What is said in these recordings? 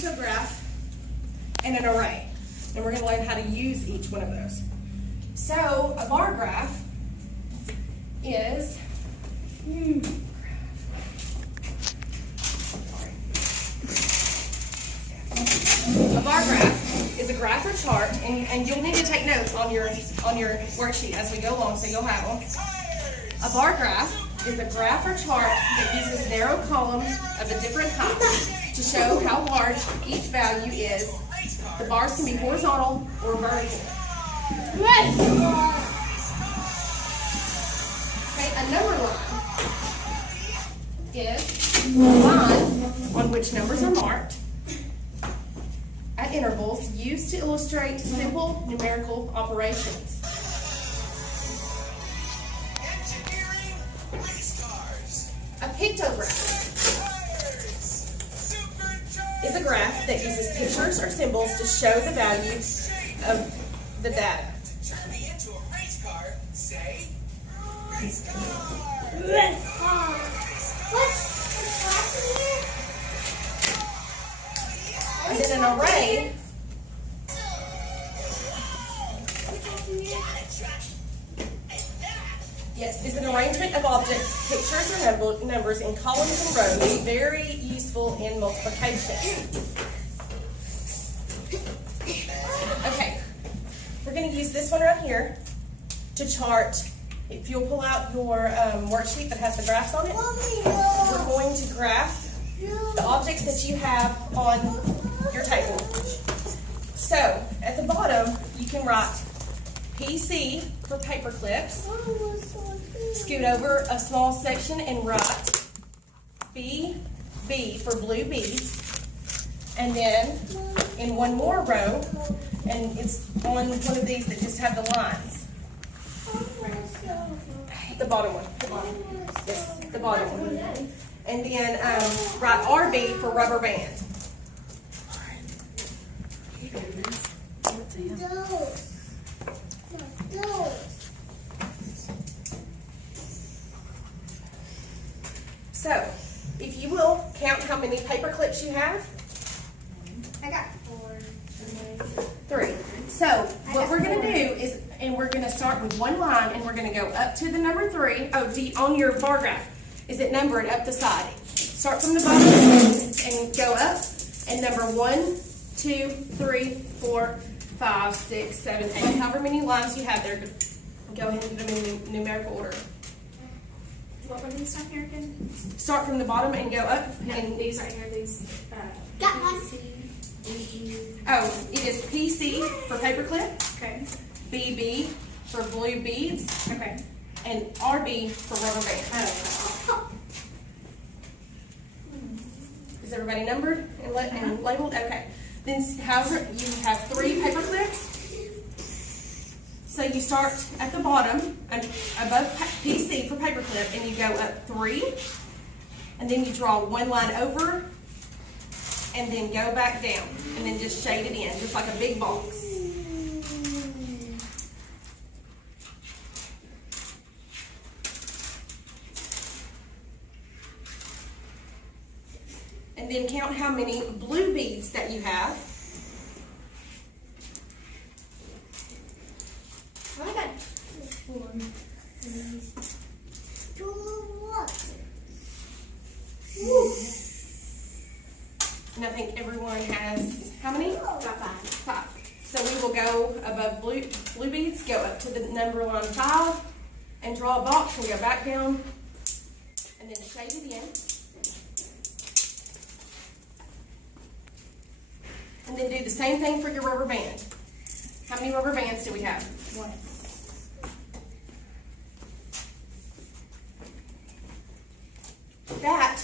pictograph and an array. And we're going to learn how to use each one of those. So a bar graph is a bar graph is a graph or chart, and you'll need to take notes on your worksheet as we go along, so you'll have them. A bar graph is a graph or chart that uses narrow columns of a different height to show how large each value is. The bars can be horizontal or vertical. Okay, a number line is a line on which numbers are marked at intervals used to illustrate simple numerical operations. A pictograph is a graph that uses pictures or symbols to show the value of the data. Turn me into a race car. Say, race car. Race car. What's happening here? And then an array is an arrangement of objects, pictures, or numbers in columns and rows, very useful in multiplication. Okay, we're going to use this one right here to chart. If you'll pull out your worksheet that has the graphs on it, we're going to graph the objects that you have on your table. So, at the bottom, you can write PC for paper clips. Scoot over a small section and write BB for blue beads. And then in one more row, and it's on one of these that just have the lines. The bottom one. The bottom. Yes, the bottom one. And then write RB for rubber band. So, if you will, count how many paper clips you have. I got 4. 3. So, what we're going to do is, and we're going to start with one line, and we're going to go up to the number 3. Oh, on your bar graph, is it numbered up the side? Start from the bottom and go up, and number 1, 2, 3, 4, 5, 6, 7, 8. However many lines you have there, go ahead and put them in numerical order. What were these down here again? Start from the bottom and go up. No, And these right here, these. Got one. oh, it is PC for paperclip, Okay. BB for blue beads, Okay. and RB for rubber band. Oh. Is everybody numbered and labeled? Okay. Then, however, you have 3 paper clips. So you start at the bottom, above PC for paperclip, and you go up 3, and then you draw one line over, and then go back down, and then just shade it in, just like a big box. And then count how many blue beads that you have. I got 4. And I think everyone has, how many? Got 5. 5. So we will go above blue beads, go up to the number line 5, and draw a box and go back down, and then shade it in. And then do the same thing for your rubber band. How many rubber bands do we have? 1. That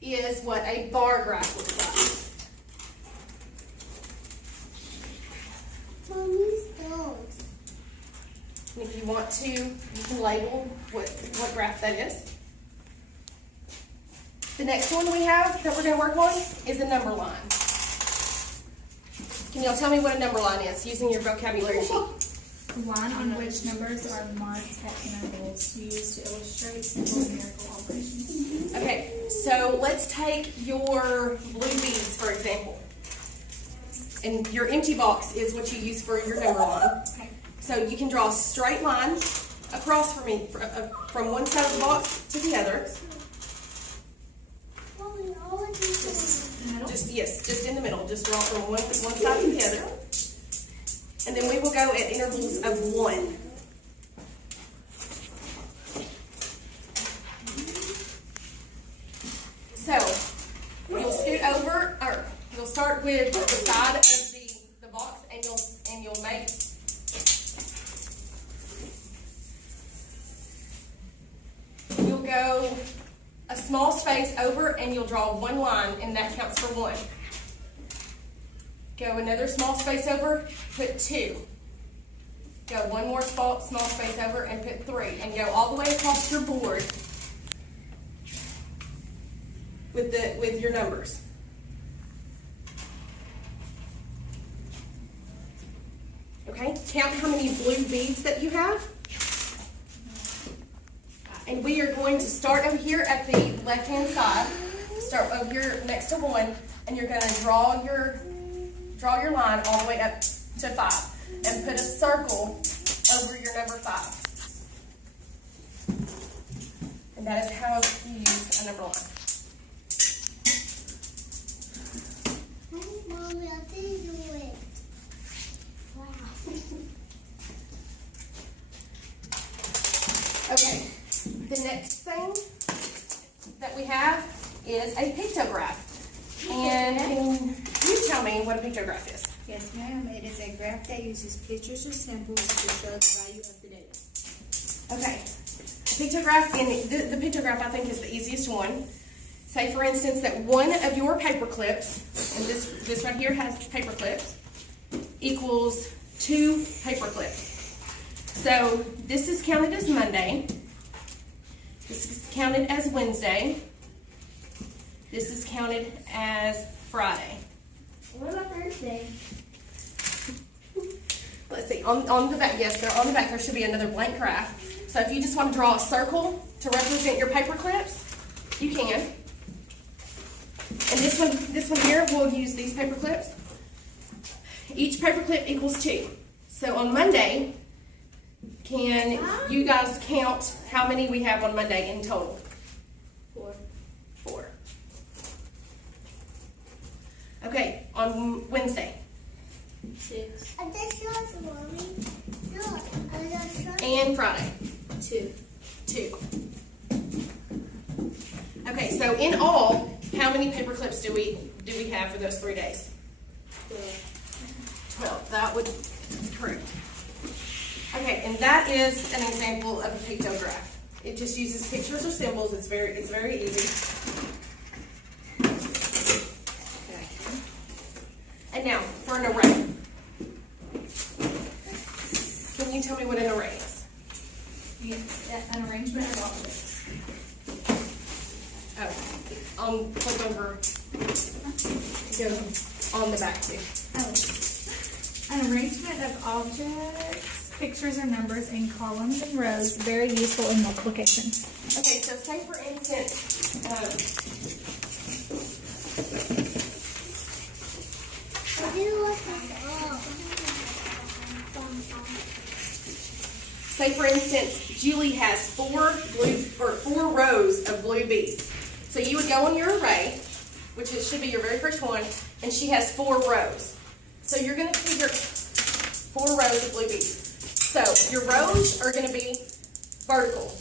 is what a bar graph looks like. And if you want to, you can label what graph that is. The next one we have that we're going to work on is a number line. Can y'all tell me what a number line is using your vocabulary sheet? Line on which numbers are marked at intervals used to illustrate simple numerical operations. Okay, So let's take your blue beads, for example. And your empty box is what you use for your number line. So you can draw a straight line across for me from one side of the box to the other. Just in the middle. Just draw from one side to the other. And then we will go at intervals of 1. So you'll scoot over, or you'll start with the side of the box, and you'll make you'll go a small space over, and you'll draw one line, and that counts for 1. Go another small space over, put 2. Go one more small space over and put 3, and go all the way across your board with your numbers. Okay, count how many blue beads that you have. And we are going to start over here at the left-hand side. Start over here next to 1, and you're going to draw your line all the way up to 5, and put a circle over your number 5. And that is how you use a number line. Mommy, I didn't do it. Wow. Okay, the next thing that we have is a pictograph. And can you tell me what a pictograph is? Yes, ma'am. It is a graph that uses pictures or symbols to show the value of the data. Okay, pictograph, and the pictograph I think is the easiest one. Say for instance that one of your paper clips, and this right here has paper clips, equals 2 paper clips. So this is counted as Monday. This is counted as Wednesday. This is counted as Friday. What about Thursday? Let's see, on the back, yes, on the back there should be another blank graph. So if you just want to draw a circle to represent your paper clips, you can. And this one here, we'll use these paper clips. Each paper clip equals 2. So on Monday, can you guys count how many we have on Monday in total? 4. Okay, on Wednesday. 6. I just saw Mommy. Look, I just saw. And Friday. 2. 2. Okay, so in all, how many paper clips do we have for those 3 days? 12. That would be correct. Okay, and that is an example of a pictograph. It just uses pictures or symbols. It's very easy. And now for an array. Can you tell me what an array is? It's an arrangement of objects. Oh, flip over. Go on the back too. An arrangement of objects, pictures, or numbers in columns and rows, very useful in multiplication. Okay, so say for instance, I do want this all. say for instance, Julie has 4 rows of blue beads. So you would go on your array, which should be your very first one, and she has 4 rows. So you're going to figure 4 rows of blue beads. So your rows are going to be horizontal.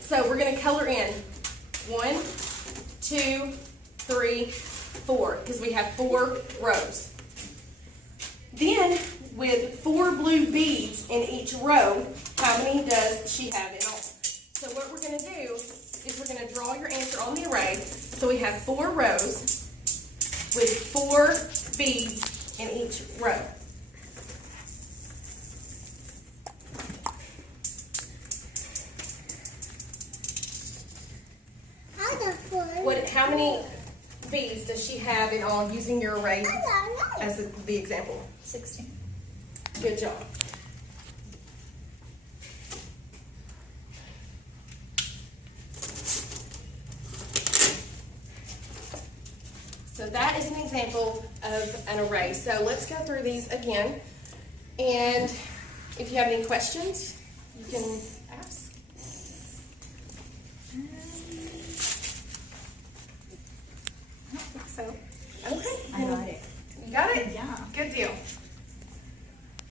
So we're going to color in 1, 2, 3, 4, because we have 4 rows. Then, with 4 blue beads in each row, how many does she have in all? So what we're going to do is we're going to draw your answer on the array. So we have 4 rows with 4 beads in each row. How many beads does she have in all using your array as the example? 16. Good job. So that is an example of an array. So let's go through these again. And if you have any questions, you can ask.